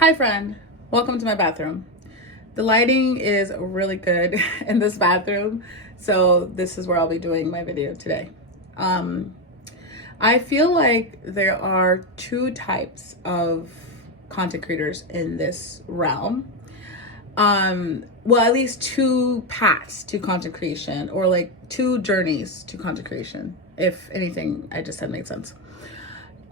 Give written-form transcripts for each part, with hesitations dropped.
Hi friend, welcome to my bathroom. The lighting is really good in this bathroom, so this is where I'll be doing my video today. Um, I feel like there are two types of content creators in this realm. Well, at least two paths to content creation, or like two journeys to content creation, if anything I just said made sense.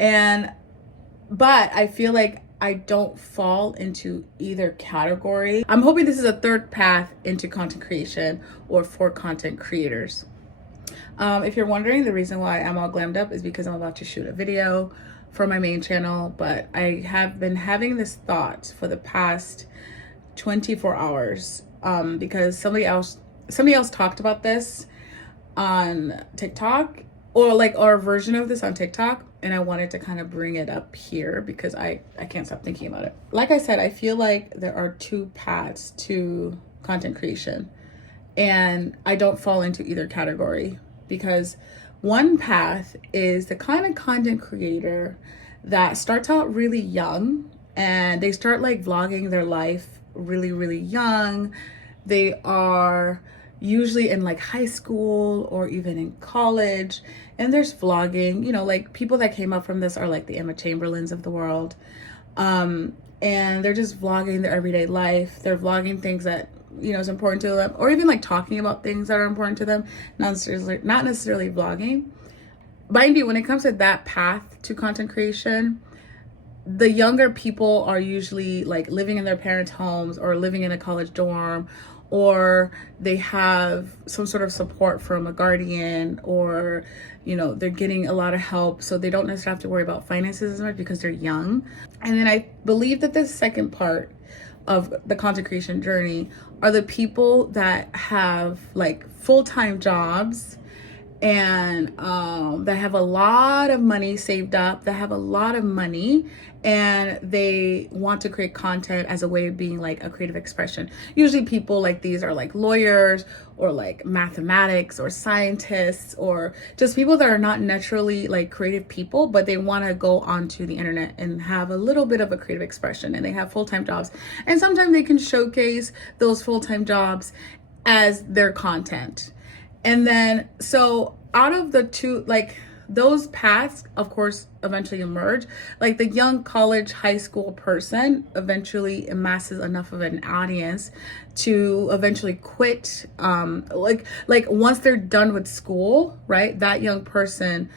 But I feel like I don't fall into either category. I'm hoping this is a third path into content creation or for content creators. If you're wondering, the reason why I'm all glammed up is because I'm about to shoot a video for my main channel, but I have been having this thought for the past 24 hours because somebody else talked about this on TikTok, or a version of this on TikTok, and I wanted to kind of bring it up here because I can't stop thinking about it. Like I said, I feel like there are two paths to content creation, and I don't fall into either category because one path is the kind of content creator that starts out really young and they start like vlogging their life really young. They are usually in like high school or even in college, and there's vlogging, like people that came up from this are like the Emma Chamberlains of the world. And they're just vlogging their everyday life. They're vlogging things that is important to them, or even like talking about things that are important to them, not necessarily vlogging. Mind you, when it comes to that path to content creation, the younger people are usually like living in their parents' homes or living in a college dorm, or they have some sort of support from a guardian, or they're getting a lot of help, so they don't necessarily have to worry about finances as much because they're young. And then I believe that the second part of the content creation journey are the people that have like full-time jobs and that have a lot of money saved up, that have a lot of money, and they want to create content as a way of being like a creative expression. Usually people like these are like lawyers or like mathematics or scientists, or just people that are not naturally like creative people, but they want to go onto the internet and have a little bit of a creative expression, and they have full-time jobs, and sometimes they can showcase those full-time jobs as their content. And then, so out of the two, like those paths, of course, eventually emerge. Like the young college, high school person eventually amasses enough of an audience to eventually quit. Like once they're done with school, right? That young person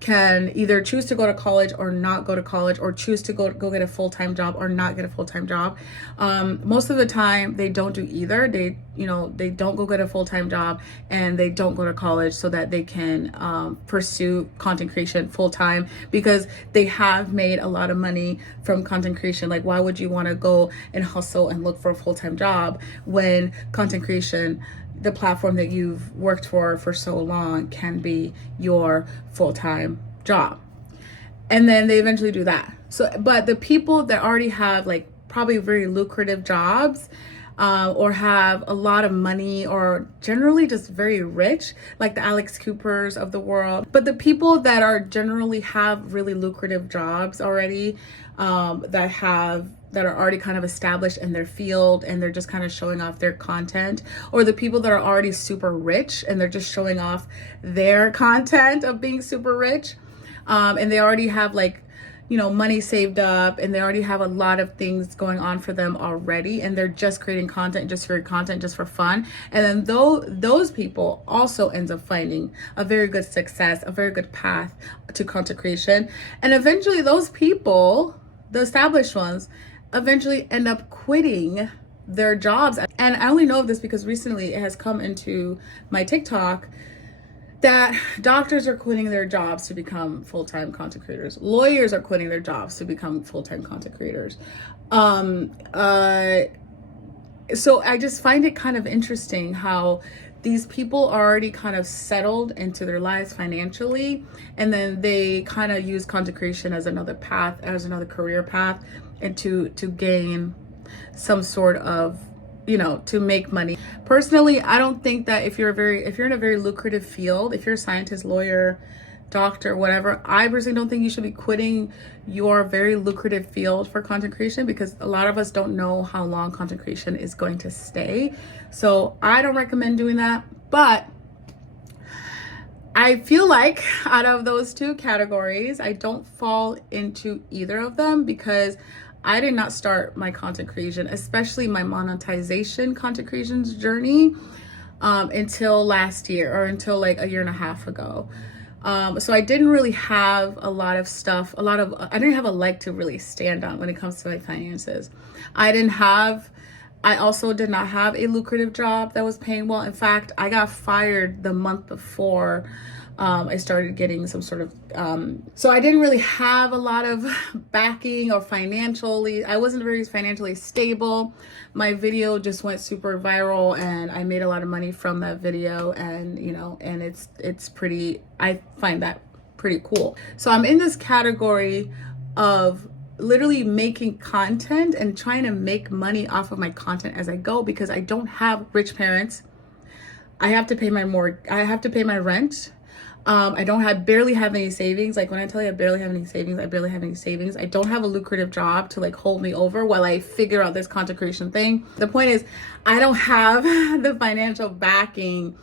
can either choose to go to college or not go to college, or choose to go get a full-time job or not get a full-time job. Most of the time they don't do either. They don't go get a full-time job and they don't go to college so that they can pursue content creation full-time, because they have made a lot of money from content creation. Like, why would you want to go and hustle and look for a full-time job when content creation, the platform that you've worked for so long, can be your full-time job? And then they eventually do that. So, but the people that already have like probably very lucrative jobs, or have a lot of money, or generally just very rich, like the Alex Coopers of the world. But the people that are generally have really lucrative jobs already, that are already kind of established in their field, and they're just kind of showing off their content, or the people that are already super rich and they're just showing off their content of being super rich, and they already have like money saved up, and they already have a lot of things going on for them already, and they're just creating content just for fun. And then those people also ends up finding a very good success, a very good path to content creation. And eventually those people, the established ones, eventually end up quitting their jobs. And I only know of this because recently it has come into my TikTok that doctors are quitting their jobs to become full-time content creators. Lawyers are quitting their jobs to become full-time content creators. So I just find it kind of interesting how these people are already kind of settled into their lives financially, and then they kind of use content creation as another path, as another career path, and to gain some sort of, to make money. Personally, I don't think that if you're in a very lucrative field, if you're a scientist, lawyer, doctor, whatever. I personally don't think you should be quitting your very lucrative field for content creation, because a lot of us don't know how long content creation is going to stay. So I don't recommend doing that. But I feel like out of those two categories, I don't fall into either of them, because I did not start my content creation, especially my monetization content creation's journey, until last year, or until like a year and a half ago. So I didn't really have a lot of stuff, I didn't have a leg to really stand on when it comes to my finances. I also did not have a lucrative job that was paying well. In fact, I got fired the month before I started getting some sort of, so I didn't really have a lot of backing, or I wasn't very financially stable. My video just went super viral, and I made a lot of money from that video, and and it's pretty, I find that pretty cool. So I'm in this category of literally making content and trying to make money off of my content as I go, because I don't have rich parents. I have to pay I have to pay my rent. Barely have any savings. Like, when I tell you I barely have any savings, I barely have any savings. I don't have a lucrative job to like hold me over while I figure out this content creation thing. The point is, I don't have the financial backing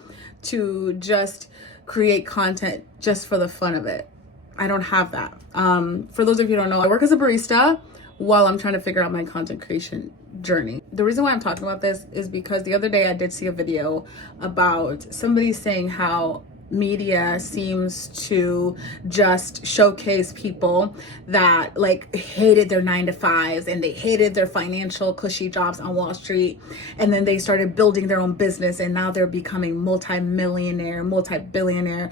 to just create content just for the fun of it. I don't have that. For those of you who don't know, I work as a barista while I'm trying to figure out my content creation journey. The reason why I'm talking about this is because the other day I did see a video about somebody saying how media seems to just showcase people that like hated their 9-to-5s, and they hated their financial cushy jobs on Wall Street, and then they started building their own business, and now they're becoming multi-millionaire, multi-billionaire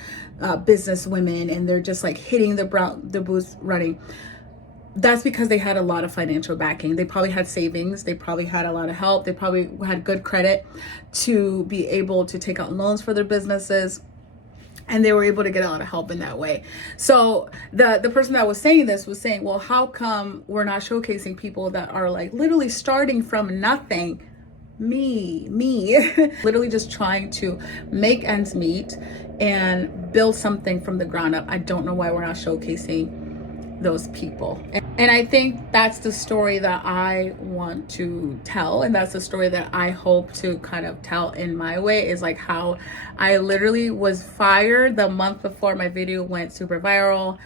business women, and they're just like hitting the booth running. That's because they had a lot of financial backing. They probably had savings. They probably had a lot of help. They probably had good credit to be able to take out loans for their businesses. And they were able to get a lot of help in that way. So the person that was saying this was saying, well, how come we're not showcasing people that are like literally starting from nothing? Me, literally just trying to make ends meet and build something from the ground up. I don't know why we're not showcasing those people. And I think that's the story that I want to tell, and that's the story that I hope to kind of tell in my way, is like how I literally was fired the month before my video went super viral,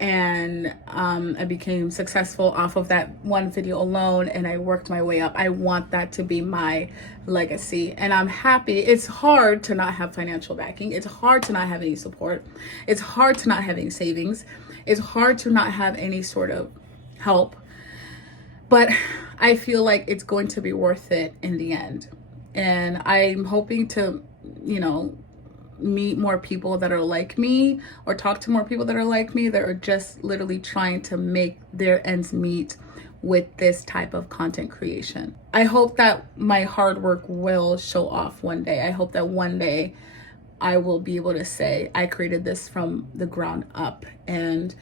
and I became successful off of that one video alone, and I worked my way up. I want that to be my legacy, and I'm happy. It's hard to not have financial backing. It's hard to not have any support. It's hard to not have any savings. It's hard to not have any sort of help, but I feel like it's going to be worth it in the end. And I'm hoping to, meet more people that are like me, or talk to more people that are like me, that are just literally trying to make their ends meet with this type of content creation. I hope that my hard work will show off one day. I hope that one day I will be able to say I created this from the ground up, and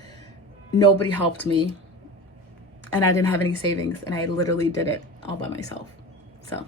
nobody helped me, and I didn't have any savings, and I literally did it all by myself. So